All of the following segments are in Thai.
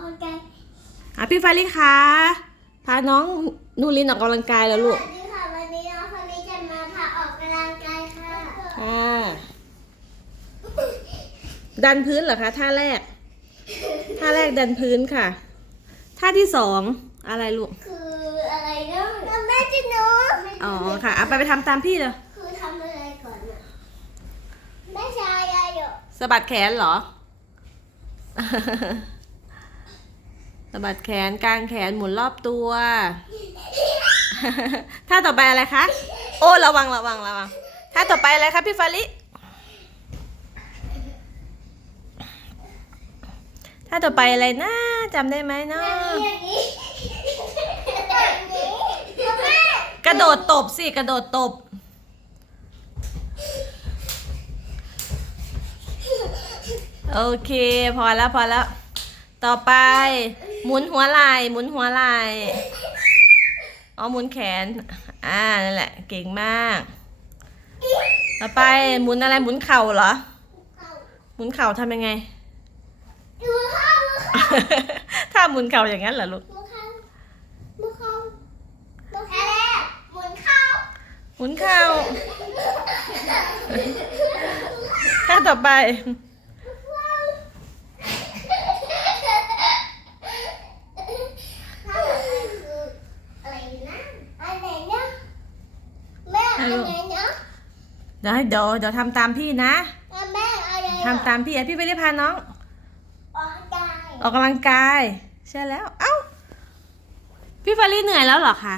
กกำลังกายอะพี่ฟาริคะพาน้องนูรินออกกำลังกายแล้วลูกสวัสดีค่ะวันนี้น้องคนนี้จะมาพาออกกำลังกายค่ะค่ะดันพื้นเหรอคะท่าแรก ท่าแรกดันพื้นค่ะ ท่าที่สองอะไรลูก คืออะไรเนาะแม่จะหนูอ๋อค่ะเอาไปไปทำตามพี่เลยคือทำอะไรก่อนอะแม่ชายอะอยู่สะบัดแขนเหรอ สะบัดแขนกางแขนหมุนรอบตัว ท่าต่อไปอะไรคะ โอ้ระวังระวังระวังท่าต่อไปอะไรคะพี่ฟาริท่าต่อไปอะไรนะจำได้ไหมเนาะอย่างนี้อย่างนี้แม่กระโดดตบสิกระโดดตบ โอเค พอแล้วพอแล้ว ต่อไป หมุนหัวไหล่หมุนหัวไหล่อ๋อหมุนแขน อ่านั่นแหละ เก่งมาก ต่อไปหมุนอะไรหมุนเข่าเหรอ หมุนเข่าทำยังไงดูเข้าดูเข้าถ้าหมุนเข่าอย่างนั้นเหรอลูกดูเข้าดูเข้าดูเข้าหมุนเข้าหมุนเข่าถ้าต่อไป อะไรนะอะไรนะ แม่อะไรนะเดี๋ยวให้เดี๋ยวเดี๋ยวทำตามพี่นะแม่อะไรทำตามพี่อะพี่ไปรีบพาน้องออกได้ออกกำลังกาย ใช่แล้ว เอ้า พี่ฟารีเหนื่อยแล้วเหรอคะ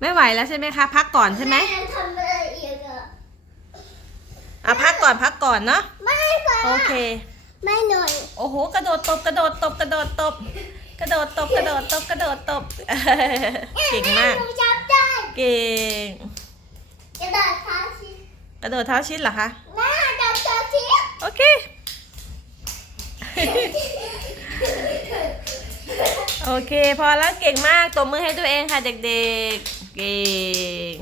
ไม่ไหวแล้วใช่ไหมคะ พักก่อนใช่ไหมแม่ทำอะไรอีกอะอะพักก่อนพักก่อนเนาะ ไม่ค่ะโอเค ไม่หน่อย โอ้โห กระโดดตบกระโดดตบกระโดดตบ กระโดดตบกระโดดตบกระโดดตบ เก่งมากหนูจับได้ เก่ง กระดาษท้าชิดกระโดดเท้าชิดเหรอคะ แม่จับท้าชิดโอเค โอเค พอแล้วเก่งมาก ตบมือให้ตัวเองค่ะเด็กๆ เก่ง